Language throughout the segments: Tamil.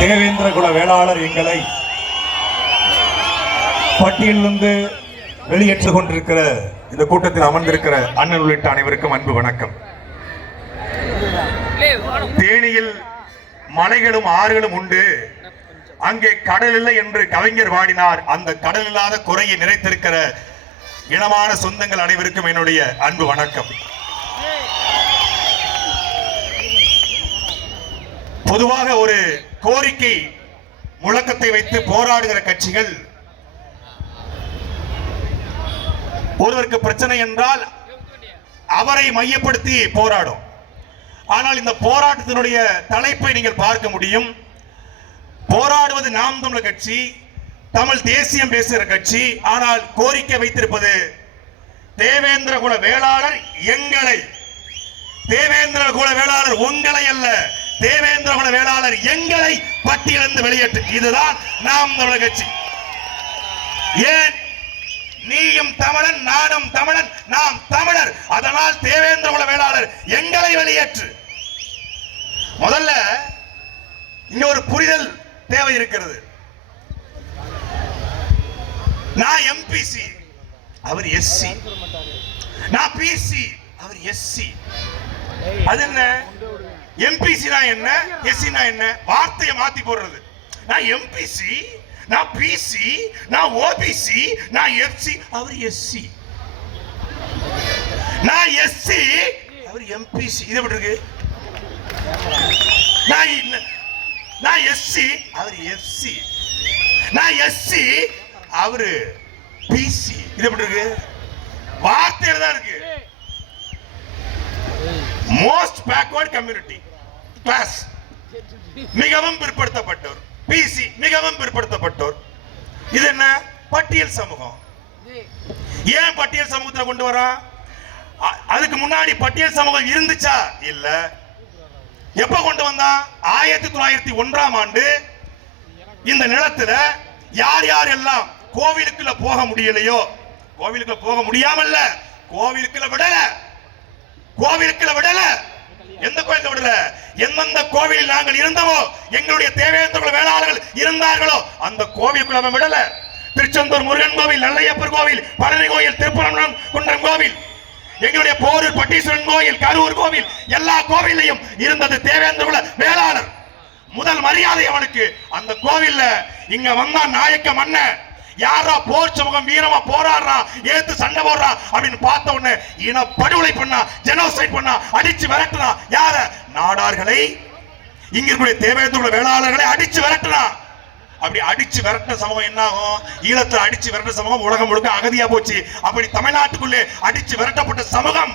தேவேந்திர குல வேளாளர் எங்களை பட்டியலிருந்து வெளியேற்றுக் கொண்டிருக்கிற இந்த கூட்டத்தில் அமர்ந்திருக்கிற அண்ணன் உள்ளிட்ட அனைவருக்கும் அன்பு வணக்கம். தேனியில் மலைகளும் ஆறுகளும் உண்டு, அங்கே கடல் இல்லை என்று கவிஞர் வாடினார். அந்த கடல் இல்லாத குறையை நிறைத்திருக்கிற இனமான சொந்தங்கள் அனைவருக்கும் என்னுடைய அன்பு வணக்கம். பொதுவாக ஒரு கோரிக்கை முழக்கத்தை வைத்து போராடுகிற கட்சிகள் ஒருவருக்கு பிரச்சனை என்றால் அவரை மையப்படுத்தி போராடும். ஆனால் இந்த போராட்டத்தினுடைய தலைப்பை நீங்கள் பார்க்க முடியும். போராடுவது நாம் தமிழர் கட்சி, தமிழ் தேசியம் பேசுகிற கட்சி. ஆனால் கோரிக்கை வைத்திருப்பது தேவேந்திர குல வேளாளர் எங்களை, தேவேந்திர குல வேளாளர் உங்களை அல்ல, தேவேந்திர குல வேளாளர் எங்களை பட்டியலிருந்து வெளியேற்று. இதுதான் நாம் தமிழர் கட்சி. ஏன்? நீயும் தமிழன், நானும் தமிழன், நாம் தமிழர். அதனால் தேவேந்திர குல வேளாளர் எங்களை வெளியேற்று. முதல்ல இன்னொரு புரிதல் தேவை இருக்கிறது. நான் எம்பிசி, அவர் எஸ்சி. நான் பிசி, அவர் எஸ்சி. அது என்ன? எம்பிசி என்ன, எஸ்சி என்ன? வார்த்தையை மாத்தி போடுறது. நான் எம்பிசி, நான் பிசி, நான் ஓபிசி, நான் எஃப்சி, அவர் எஸ்சி. நான் எஸ்சி, அவர் எம்பிசி. இது எப்படி இருக்கு? நான் எஸ்சி, அவர் எஃப்சி. நான் எஸ்சி, அவரு பிசி. இது எப்படி இருக்கு? வார்த்தையில தான் இருக்கு. மோஸ்ட் பேக்வர்ட் கம்யூனிட்டி கிளாஸ், மிகவும் பிற்படுத்தப்பட்டோர். பிசி, மிகவும் பிற்படுத்தப்பட்டோர். இது என்ன? பட்டியல் சமூகம். ஏன் பட்டியல் சமூகத்தை கொண்டு வரா? அதுக்கு முன்னாடி பட்டியல் சமூகம் இருந்துச்சா? இல்ல. எப்ப கொண்டு வந்தா? 1901ஆம் ஆண்டு இந்த நிலத்துல யார் யார் எல்லாம் கோவிலுக்குள்ள போக முடியலையோ, கோவிலுக்குள்ள போக முடியாமல்ல, கோவிலுக்குள்ள விடல, கோவிலுக்குள்ள விடல. எந்த கோயிலுக்கு விடல? எந்தெந்த கோவிலில் நாங்கள் இருந்தோமோ, எங்களுடைய தேவேந்திர குல வேளாளர்கள் இருந்தார்களோ அந்த கோவிலுக்குள்ள விடல. திருச்செந்தூர் முருகன் கோவில், நல்லையப்பர் கோவில், பழனி கோயில், திருப்பரங்குன்றம் குன்றம் கோவில், எங்களுடைய போரூர் பட்டீஸ்வரன் கோயில், கரூர் கோவில், எல்லா கோவிலையும் இருந்தது தேவேந்திர குல வேளாளர். முதல் மரியாதை அவனுக்கு. அந்த கோவில்ல இங்க வந்தா நாயக்க மன்ன யாரா போர் சமூகம் வீரமா போராடுறா, ஏத்து சண்டை போடுறா அப்படின்னு பார்த்த உடனே இன படுகொலை பண்ணா, ஜெனோசைட் பண்ணா, அடிச்சு விரட்டுனா. யார? நாடார்களை, இங்க இருக்கிற தேவேந்திர குல வேளாளர்களை அடிச்சு விரட்டுனா. அப்படி அடிச்சு விரட்ட சமூகம் என்ன ஆகும்? ஈழத்துல அடிச்சு விரட்ட சமூகம் உலகம் முழுக்க அகதியா போச்சு. அப்படி தமிழ்நாட்டுக்குள்ளே அடிச்சு விரட்டப்பட்ட சமூகம்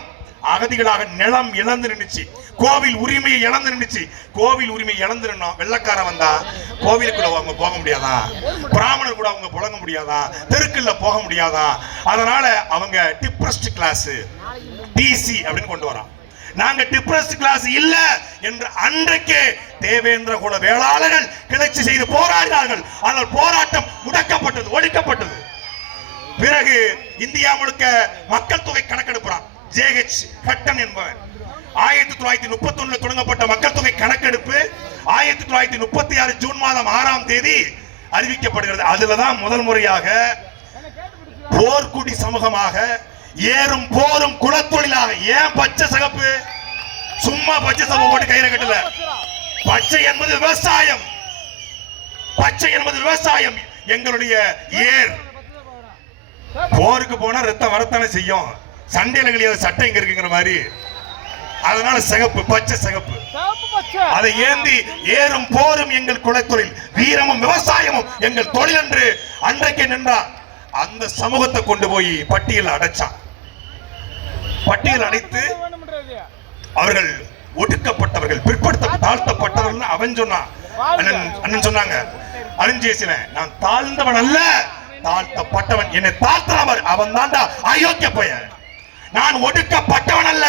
அகதிகளாக நிலம் இழந்து நின்றுச்சு, கோவில் உரிமையை இழந்து நின்றுச்சு. கோவில் உரிமை இழந்து நின்னோம். வெள்ளக்கார வந்தா கோவிலுக்குள்ள அவங்க போக முடியாதா, பிராமணர் கூட அவங்க புழங்க முடியாதா, தெருக்குள்ள போக முடியாதா. அதனால அவங்க டிப்ரஸ்ட் கிளாஸ், டிசி அப்படின்னு கொண்டு வரோம். நாங்க டிப்ரஸ்ட் கிளாஸ் இல்ல என்று அன்றைக்கே தேவேந்திர குல வேளாளர்கள் கிளர்ச்சி செய்து போராடினார்கள். ஆனால் போராட்டம் முடக்கப்பட்டது, ஒடுக்கப்பட்டது. பிறகு இந்தியா முழுக்க மக்கள் தொகை கணக்கெடுப்புறான். ஜேஹெச் கட்டன் என்பவர் 1931 தொடங்கப்பட்ட மக்கள் தொகை கணக்கெடுப்பு 1936 ஜூன் மாதம் 6ஆம் தேதி அறிவிக்கப்படுகிறது. அதுலதான் முதல் முறையாக போர்க்குடி சமூகமாக, ஏறும் போரும் குலத்தொழிலாக. ஏன் பச்சை சகப்பு? சும்மா பச்சை சமூகம் போட்டு கையில கட்டல. பச்சை என்பது விவசாயம், பச்சை என்பது விவசாயம். எங்களுடைய ஏர் போருக்கு போனா ரத்தம் வரத்தானே செய்யும், சண்டையில கழியாத சட்டை இங்க இருக்குங்கிற மாதிரி. அதனால சிகப்பு, பச்சை சிகப்பு. அதை ஏந்தி ஏறும் போரும் எங்கள் குலத்தொழில், வீரமும் விவசாயமும் எங்கள் தொழில் என்று அன்றைக்கு நின்றார். அந்த சமூகத்தை கொண்டு போய் பட்டியல் அடைச்சான். பட்டியல் அடைத்து அவர்கள் ஒடுக்கப்பட்டவர்கள், பிற்படுத்த தாழ்த்தப்பட்டவர்கள் அவன் சொன்னான். அண்ணன் சொன்னாங்க, அருஞ்சேசின நான் தாழ்ந்தவன் அல்ல, தாழ்த்தப்பட்டவன். என்னை தாழ்த்தவர் அவன் தாண்டா அயோக்கிய பையன். நான் ஒடுக்கப்பட்டவன் அல்ல,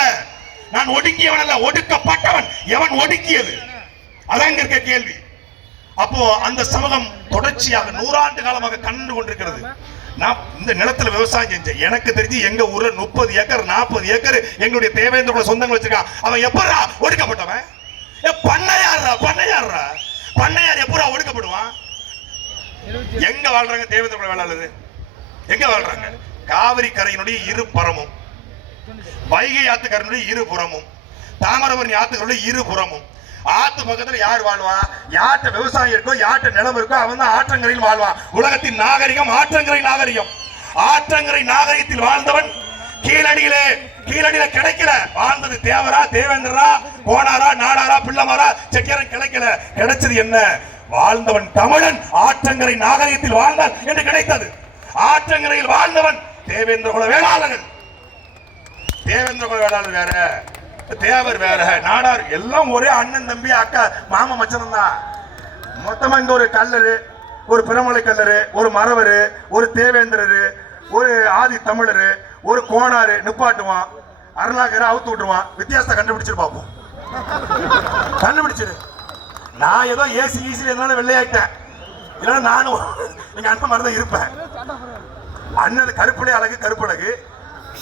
நான் ஒடுங்கியவன் அல்ல, ஒடுக்கப்பட்டவன். எவன் ஒடுக்கியது? அதான் இருக்க கேள்வி. அப்போ அந்த சமூகம் தொடர்ச்சியாக 100 ஆண்டு காலமாக கண்டு கொண்டிருக்கிறது. நான் இந்த நிலத்துல விவசாயம் செஞ்சேன். எனக்கு தெரிஞ்சு எங்க ஊர்ல 30 ஏக்கர் 40 ஏக்கர் எங்களுடைய தேவேந்திர சொந்தங்கள் வச்சிருக்கான். அவன் எப்படா ஒடுக்கப்பட்டவன்? பண்ணையாடுறா, பண்ணையாடுறா. பண்ணையார் எப்பூரா ஒடுக்கப்படுவான்? எங்க வாழ்றாங்க தேவேந்திர குல வேளாளர்? எங்க வாழ்றாங்க? காவிரி கரையினுடைய இரு புறமும், வைகை ஆத்துக்கரையினுடைய இரு புறமும், தாமிரபரணி ஆத்துக்கரையுடைய இரு புறமும். ஆத்து பக்கத்துல யார் வாழ்வா? யார்கிட்ட விவசாயம் இருக்கோ, யார்கிட்ட நிலம் இருக்கோ, அவன் தான் ஆற்றங்கரையில் வாழ்வான். உலகத்தின் நாகரிகம் ஆற்றங்கரை நாகரிகம். ஆற்றங்கரை நாகரிகத்தில் வாழ்ந்தவன் கீழடியில கிடைக்கல. வாழ்ந்தது தேவரா, தேவேந்திரா, கோனாரா, நாடாரா, பிள்ளமாரா, செட்டியாரன் கிடைக்கல. கிடைச்சது என்ன? வாழ்ந்தவன் தமிழன் ஆற்றங்கரை நாகரிகத்தில் வாழ்ந்தான் என்று கிடைத்தது. ஆற்றங்கரையில் வாழ்ந்தவன் தேவேந்திர குல வேளாளர்கள். தேவேந்திர குல வேளாளர் வேற, தேவர் வேற, நாடார் எல்லாம் ஒரே அண்ணன் தம்பி அக்கா மாமா மச்சனம் தான். மொத்தமா இங்க ஒரு கல்லரு, ஒரு பிரமலை கல்லரு, ஒரு மரவரு, ஒரு தேவேந்திரரு, ஒரு ஆதி தமிழரு, ஒரு கோணாரு நிப்பாட்டுவான், அருணாகரை அவுத்து விட்டுருவான். வித்தியாசத்தை கண்டுபிடிச்சிரு பார்ப்போம். கண்டுபிடிச்சிரு. நான் ஏதோ ஏசி ஈஸியில் இருந்தாலும் வெள்ளையாயிட்டேன். இல்லைன்னா நானும் எங்க அண்ணன் மாதிரி தான் இருப்பேன். அண்ணது கருப்படை அழகு, கருப்பழகு,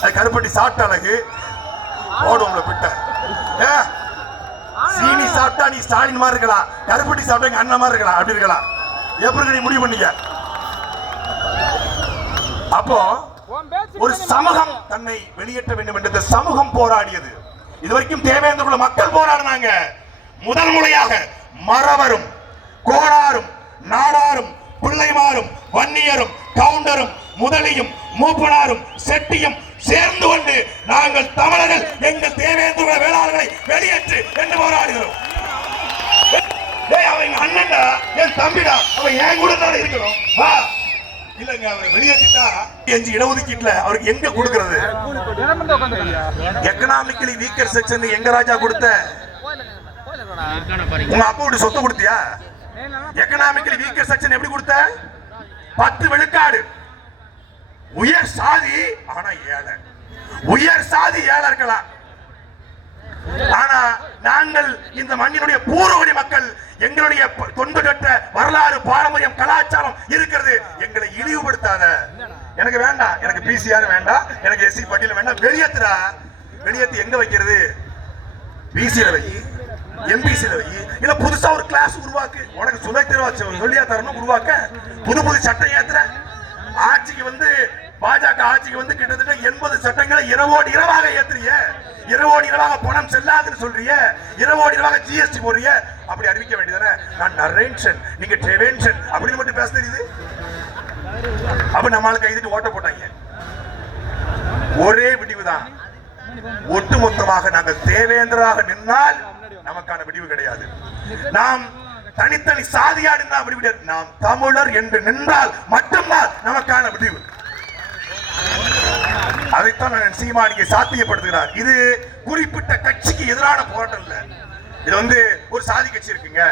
அது கருப்பட்டி சாப்பிட்ட அழகு ஓடும்ல பிட்ட. சீனி சாப்பிட்டா நீ ஸ்டாலின் மாதிரி இருக்கலாம், கருப்பட்டி சாப்பிட்டா எங்க அண்ணன் மாதிரி இருக்கலாம். அப்படி இருக்கலாம். எப்படி நீ முடிவு பண்ணீங்க? அப்போ ஒரு சமூகம் தன்னை வெளியேற்ற வேண்டும் என்று சமூகம் போராடியது. இதுவரைக்கும் தேவேந்திர குல மக்கள் போராடினாங்க. முதல் முறையாக மறவரும், கோடாரும், நாடாரும், பிள்ளைமாரும், வன்னியரும், கவுண்டரும், முதலியும், மூப்பனாரும், செட்டியும் சேர்ந்து கொண்டு நாங்கள் தமிழர்கள் எங்கள் தேவேந்திர குல வேளாளர்களை வெளியேற்று என்று போராடுகிறோம். அவன் அண்ணன்டா, என் தம்பிடா, அவன் என் கூட தான் இருக்கணும். வா. இல்லங்க, அவரை வெளியேற்றிட்டா இடஒதுக்கீட்டுல அவருக்கு எங்க கொடுக்கிறது? எக்கனாமிக்கலி வீக்கர் செக்ஷன் எங்க ராஜா கொடுத்த? உங்க அப்பா சொத்து கொடுத்தியா? எக்கனாமிக்கலி வீக்கர் செக்ஷன் எப்படி கொடுத்த? 10 விழுக்காடு. உயர் சாதி ஆனா ஏழை, உயர் சாதி ஏழை இருக்கலாம். ஆனா நாங்கள் இந்த மண்ணினுடைய பூர்வகுடி மக்கள், எங்களுடைய தொண்டு கட்ட வரலாறு, பாரம்பரியம், கலாச்சாரம் இருக்கிறது. எங்களை இழிவுபடுத்தாத. எனக்கு வேண்டாம், எனக்கு பிசிஆர் வேண்டாம், எனக்கு எஸ்சி பட்டியல் வேண்டாம். வெளியேற்றுறா. வெளியேற்றி எங்க வைக்கிறது? பிசியில வை, எம்பிசியில வை, இல்ல புதுசா ஒரு கிளாஸ் உருவாக்கு. உனக்கு சுதந்திர சொல்லியா தரணும் உருவாக்க. புது சட்டம் ஏத்துற. ஆட்சிக்கு வந்து பாஜக ஆட்சிக்கு வந்து கிட்டத்தட்ட 80 சட்டங்களை இரவோடு இரவாக ஏத்துறிய. இரவோடு இரவாக பணம் செல்லாதுன்னு சொல்றிய. இரவோடு இரவாக ஜிஎஸ்டி போடுறிய. அப்படி அறிவிக்க வேண்டியதானே? நான் நரேன்ஷன், நீங்க ட்ரெவென்ஷன் அப்படின்னு மட்டும் பேச தெரியுது. அப்ப நம்மளுக்கு கைதிட்டு ஓட்ட போட்டாங்க. ஒரே விடிவுதான். ஒட்டுமொத்தமாக நாங்கள் தேவேந்திராக நின்னால் நமக்கான விடிவு கிடையாது. நாம் தனித்தனி சாதியா நின்றா விடிவு. நாம் தமிழர் என்று நின்றால் மட்டும்தான் நமக்கான விடிவு. அதைத்தான் சீமானிக்கு சாத்தியப்படுத்துகிறார். இது குறிப்பிட்ட கட்சிக்கு எதிரான போராட்டம் இல்ல. இது வந்து ஒரு சாதி கட்சி இருக்குங்க,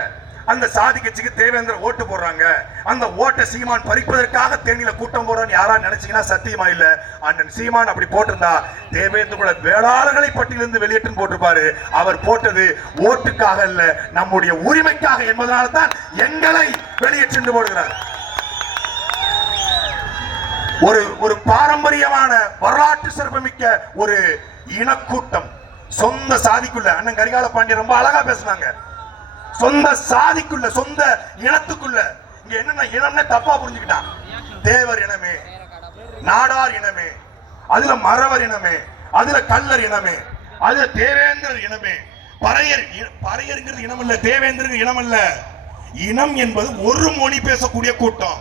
அந்த சாதி கட்சிக்கு தேவேந்திர ஓட்டு போடுறாங்க, அந்த ஓட்டை சீமான் பறிப்பதற்காக தேனியில கூட்டம் போடுறான்னு யாரா நினைச்சீங்கன்னா சத்தியமா இல்ல. அண்ணன் சீமான் அப்படி போட்டிருந்தா தேவேந்திர குல வேளாளர்களை பட்டியலிருந்து வெளியேற்று போட்டிருப்பாரு. அவர் போட்டது ஓட்டுக்காக இல்ல, நம்முடைய உரிமைக்காக என்பதனால தான் எங்களை வெளியேற்று போடுகிறார். ஒரு பாரம்பரியமான வரலாற்று சிறப்புமிக்க ஒரு இனக்கூட்டம் சொந்த சாதிக்குள்ள. அண்ணன் கரிகால பாண்டியன் ரொம்ப அழகா பேசினாங்க. சொந்த சாதிக்குள்ள, சொந்த இனத்துக்குள்ள. இங்க என்னன்னா இனம்னே தப்பா புரிஞ்சுக்கிட்டான். தேவர் இனமே, நாடார் இனமே, அதுல மறவர் இனமே, அதுல கல்லர் இனமே, அதுல தேவேந்திரர் இனமே. பறையருங்கிறது இனம் இல்ல, தேவேந்திரர் இனம் இல்ல. இனம் என்பது ஒரு மொழி பேசக்கூடிய கூட்டம்.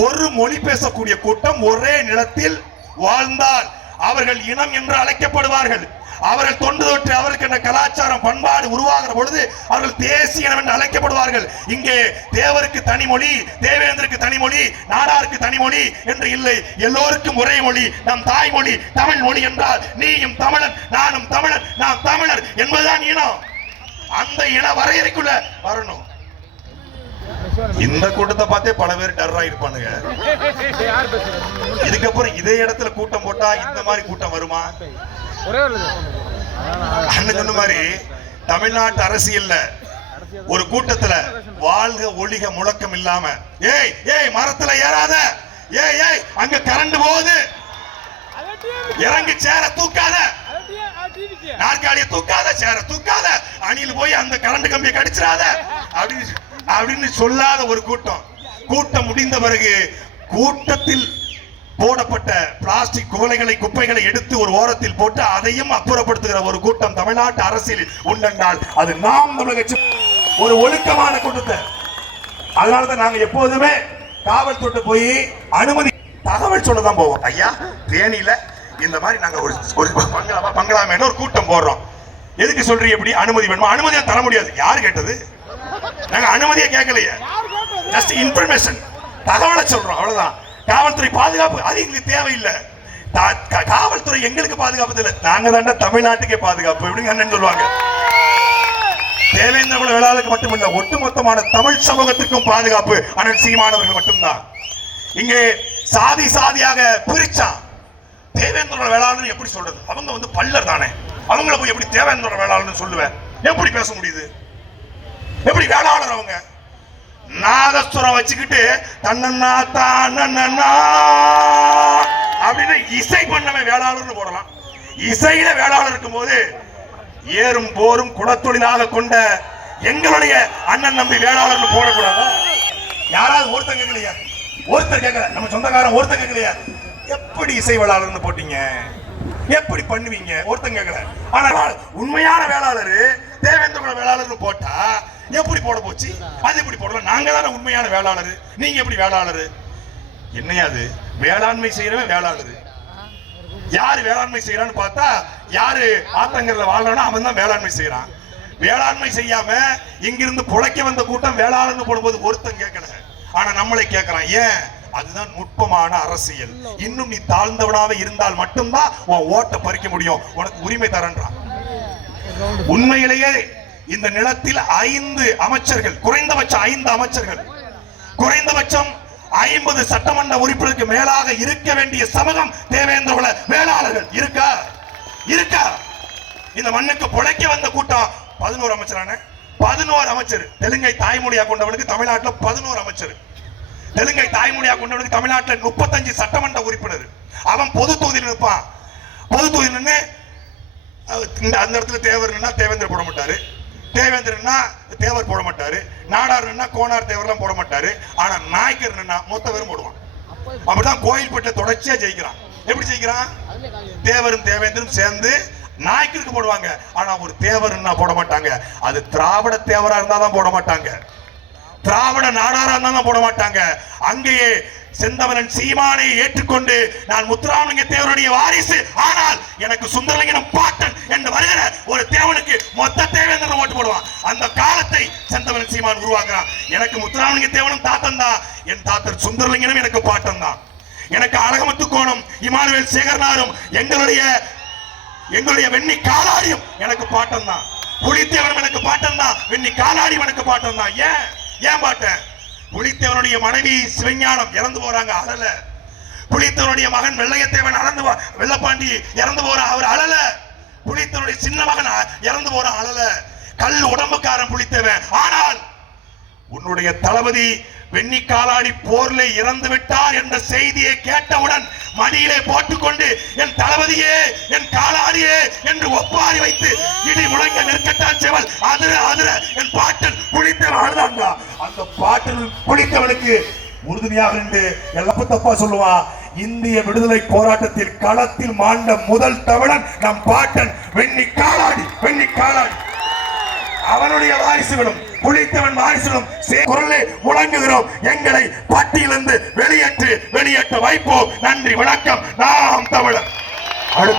ஒரு மொழி பேசக்கூடிய கூட்டம் ஒரே நிலத்தில் வாழ்ந்தால் அவர்கள் இனம் என்று அழைக்கப்படுவார்கள். அவர்கள் தொண்டு தொட்டு அவருக்கு கலாச்சாரம் பண்பாடு உருவாகிற பொழுது அவர்கள் தேசிய இனம் என்று அழைக்கப்படுவார்கள். இங்கே தேவருக்கு தனிமொழி, தேவேந்திரருக்கு தனிமொழி, நாடாருக்கு தனிமொழி என்று இல்லை. எல்லோருக்கும் ஒரே மொழி, நம் தாய்மொழி தமிழ் மொழி என்றால் நீயும் தமிழன், நானும் தமிழன், நாம் தமிழர் என்பதுதான் இனம். அந்த இன வரையறைக்குள்ள வரணும். இந்த கூட்டத்தை பார்த்தே பல பேர் டர்ரா இருப்பானுங்க. இதுக்கப்புறம் இதே இடத்துல கூட்டம் போட்டா இந்த மாதிரி கூட்டம் வருமா? அண்ணன் சொன்ன மாதிரி தமிழ்நாட்டு அரசியல்ல ஒரு கூட்டத்துல வாழ்க ஒளிக முழக்கம் இல்லாம ஏய் ஏய் மரத்துல ஏறாத, ஏய் ஏய் அங்க கரண்ட் போகுது, இறங்கி சேர தூக்காத, நாற்காலிய தூக்காத, சேர தூக்காத, அணியில் போய் அந்த கரண்ட் கம்பியை கடிச்சிடாத அப்படின்னு அப்படின்னு சொல்லாத ஒரு கூட்டம். கூட்டம் முடிந்த பிறகு கூட்டத்தில் போடப்பட்ட பிளாஸ்டிக் குவளைகளை குப்பைகளை எடுத்து ஒரு ஓரத்தில் போட்டு அதையும் அப்புறப்படுத்துகிற ஒரு கூட்டம் தமிழ்நாட்டு அரசியலில் உண்டென்றால் அது நாம் தமிழக ஒரு ஒழுக்கமான கூட்டத்தை. அதனாலதான் நாங்க எப்போதுமே காவல்துறை போய் அனுமதி தகவல் சொல்லதான் போவோம். ஐயா தேனியில இந்த மாதிரி நாங்க ஒரு பங்களா மேல ஒரு கூட்டம் போடுறோம், எதுக்கு சொல்றீங்க எப்படி அனுமதி வேணுமா? அனுமதியை தர முடியாது. யாரு கேட்டது? நாங்க அனுமதியை கேட்கலையே, ஜஸ்ட் இன்ஃபர்மேஷன் தகவலை சொல்றோம், அவ்வளவுதான். காவல்துறை பாதுகாப்பு அது எங்களுக்கு தேவையில்லை. காவல்துறை எங்களுக்கு பாதுகாப்பு இல்லை, நாங்க தான் தமிழ்நாட்டுக்கே பாதுகாப்பு எப்படிங்க அண்ணன் சொல்லுவாங்க. தேவேந்திர குல வேளாளருக்கு மட்டுமல்ல, ஒட்டுமொத்தமான தமிழ் சமூகத்திற்கும் பாதுகாப்பு அண்ணன் சீமானவர்கள் மட்டும்தான். இங்கே சாதி சாதியாக பிரிச்சா தேவேந்திர குல வேளாளர் எப்படி சொல்றது? அவங்க பல்லர் தானே, அவங்கள போய் எப்படி தேவேந்திர குல வேளாளர்னு சொல்லுவேன்? எப்படி பேச முடியுது? எப்படி வேளாளர்? அவங்க நாதஸ்வரம் வச்சுக்கிட்டு தன்னன்னா தானன்னா அப்படின்னு இசை பண்ணவே வேளாளர்னு போடலாம். இசையில வேளாளர் இருக்கும் போது ஏறும் போரும் குலத்தொழிலாக கொண்ட எங்களுடைய அண்ணன் நம்பி வேளாளர்னு போடக்கூடாது. யாராவது ஒருத்தர் கேட்கலையா? ஒருத்தர் கேட்கல, நம்ம சொந்தக்காரன் ஒருத்தர் கேட்கலையா? எப்படி இசை வேளாளர்னு போட்டீங்க? எப்படி பண்ணுவீங்க? ஒருத்தங்க கேட்கல. ஆனா உண்மையான வேளாளர் தேவேந்திர குல வேளாளர்னு போட்டா எப்படி போட போச்சு? அது எப்படி போடலாம்? நாங்க தானே உண்மையான வேளாளர், நீங்க எப்படி வேளாளர்? என்னையாது வேளாண்மை செய்யறவன் வேளாளர். யாரு வேளாண்மை செய்யறான்னு பார்த்தா யாரு ஆத்தங்கர்ல வாழ்றானோ அவன் தான் வேளாண்மை செய்யறான். வேளாண்மை செய்யாம இங்கிருந்து புழைக்க வந்த கூட்டம் வேளாளர்னு போடும்போது ஒருத்தன் கேட்கல, ஆனா நம்மளை கேட்கறான். ஏன்? அதுதான் நுட்பமான அரசியல். இன்னும் நீ தாழ்ந்தவனாக இருந்தால் மட்டும்தான் உன் ஓட்டை பறிக்க முடியும், உனக்கு உரிமை தரன்றான். உண்மையிலேயே இந்த நிலத்தில் 5 அமைச்சர்கள், குறைந்தபட்சம் 5 அமைச்சர்கள், குறைந்தபட்சம் 50 சட்டமன்ற உறுப்பினருக்கு மேலாக இருக்க வேண்டிய சமூகம் தேவேந்திர குல வேளாளர்கள் இருக்கா? இருக்கா? இந்த மண்ணுக்கு புழைக்க வந்த கூட்டம் 11 அமைச்சரான 11 அமைச்சர். தெலுங்கை தாய்மொழியா கொண்டவனுக்கு தமிழ்நாட்டில் 11 அமைச்சர். தெலுங்கை தாய்மொழியா கொண்டவனுக்கு தமிழ்நாட்டில் 35 சட்டமன்ற உறுப்பினர். அவன் பொது தொகுதியில் நிற்பான். பொது தொகுதியில் நின்று அந்த இடத்துல தேவர் தேவேந்திர போட மாட்டாரு, தேவேந்திரன்னா தேவர் போட மாட்டாரு, நாடார்னா கோனார் தேவர்லாம் போட மாட்டாரு. ஆனா நாய்க்கர் மொத்த பேரும் போடுவான். அப்படிதான் கோயில்பேட்டை தொடர்ச்சியா ஜெயிக்கிறான். எப்படி ஜெயிக்கிறான்? தேவரும் தேவேந்திரம் சேர்ந்து நாய்க்கருக்கு போடுவாங்க. ஆனா ஒரு தேவர்னா போட மாட்டாங்க. அது திராவிட தேவரா இருந்தாதான் போட மாட்டாங்க, திராவிட நாடாரா இருந்தாலும் போட மாட்டாங்க. அங்கேயே செந்தமனன் சீமானை ஏற்றுக்கொண்டு நான் முத்துராமலிங்க தேவருடைய வாரிசு, ஆனால் எனக்கு சுந்தரலிங்கம் பாட்டன் என்று வருகிற ஒரு தேவனுக்கு மொத்த தேவேந்திரன் ஓட்டு போடுவான். அந்த காலத்தை செந்தமனன் சீமான் உருவாக்குறான். எனக்கு முத்துராமலிங்க தேவனும் தாத்தன் தான், என் தாத்தர் சுந்தரலிங்கனும் எனக்கு பாட்டன் தான். எனக்கு அழகமுத்து கோணம் இமானுவேல் சேகரனாரும் எங்களுடைய வெண்ணி காலாடியும் எனக்கு பாட்டன் தான். புலித்தேவனும் எனக்கு பாட்டன் தான், வெண்ணி காலாடியும் எனக்கு பாட்டன் தான். ஏன் பாட்டன்? புலித்தேவனுடைய மனைவி சிவஞானம் இறந்து போறாங்க, அழல. புலித்தேவனுடைய மகன் வெள்ளையத்தேவன் வெள்ளப்பாண்டி இறந்து போற, அவர் அழல. புலித்தேவனுடைய சின்ன மகன் இறந்து போற, அழல. கல் உடம்புக்காரன் புலித்தேவன். ஆனால் உன்னுடைய தளபதி வெண்ணி காலாடி போர்ல இறந்து விட்டார் என்ற செய்தியை கேட்டவுடன் மடியிலே போட்டுக்கொண்டு என் தளபதியே என் காலாடியே என்று ஒப்பாரி வைத்து இடி முழங்க நெற்கட்டான் செவல் அதிர அதிர என் பாட்டன் புலித்தேவன் அழுதாங்க. அந்த பாட்டன் புலித்தேவனுக்கு உறுதுணையாக நின்று எல்லாம் தப்பா சொல்லுவான். இந்திய விடுதலை போராட்டத்தில் களத்தில் மாண்ட முதல் தமிழன் நம் பாட்டன் வெண்ணி காலாடி. வெண்ணி காலாடி அவனுடைய வாரிசுகளும் புலித்தேவன் வாரிசுகளும் குரலை முழங்குகிறோம். எங்களை பட்டியலிருந்து வெளியேற்ற வைப்போம். நன்றி, வணக்கம். நாம் தமிழர்.